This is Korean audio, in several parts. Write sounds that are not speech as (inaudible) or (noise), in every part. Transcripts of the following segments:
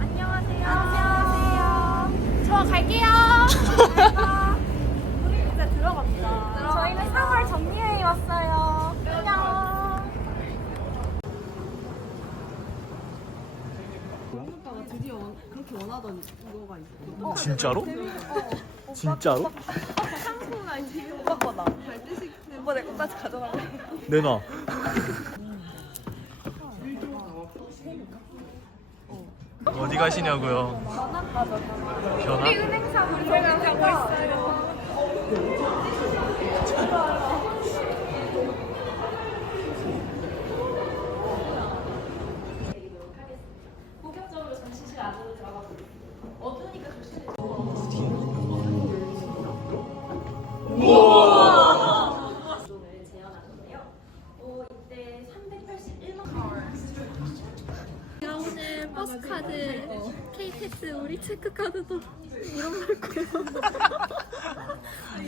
안녕하세요. 안녕하세요. 저 갈게요. (laughs) 우리 이제 들어갑니다. 저희는 3월 정리회의 왔어요. 안녕. 오빠가 드디어 원- 그렇게 원하던 그거가 있어. 진짜로? 진짜로? (laughs) 오빠 거다. 오빠 내 것까지 가져갈래? 내놔. (laughs) 어디 가시냐고요? 전화? 은행사 물건을 가고 있어요. 본격적으로 전시실 안으로 들어가 보겠습니다. 어두우니까 조심해. 오늘 버스 카드, KTX 우리 체크 카드도 잃어버릴 거예요.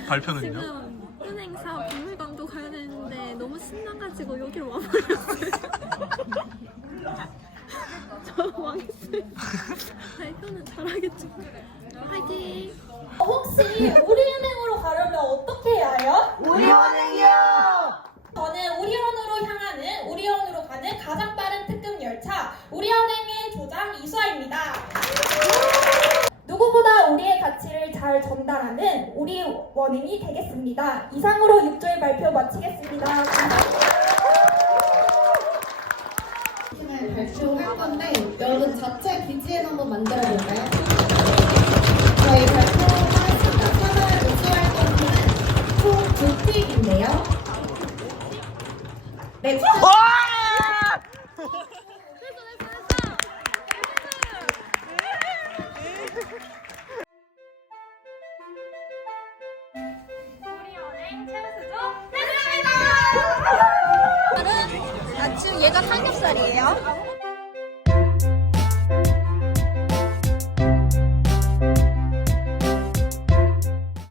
발표는요? 지금 은행사 박물관도 가야 되는데 너무 신나가지고 여기로 와버렸어요. (laughs) 저 망했어요. 발표는 잘하겠죠. 화이팅! 혹시 우리은행으로 가려면 어떻게 해야 해요? 우리은행이요! 저는 우리은으로 향하는 우리은으로 가는 가장 빠른 특급 열차 우리은행의 조장 이수아입니다. 누구보다 우리의 가치를 잘 전달하는 우리 원행이 되겠습니다. 이상으로 6조의 발표 마치겠습니다. 감사합니다. 을 발표할 건데 여러분 자체 기지에 한번 만들어 볼까요? 저희 발표하겠습니다. 참여할 노출 활동은 총 9픽인데요. 네, 우 삼겹살이에요.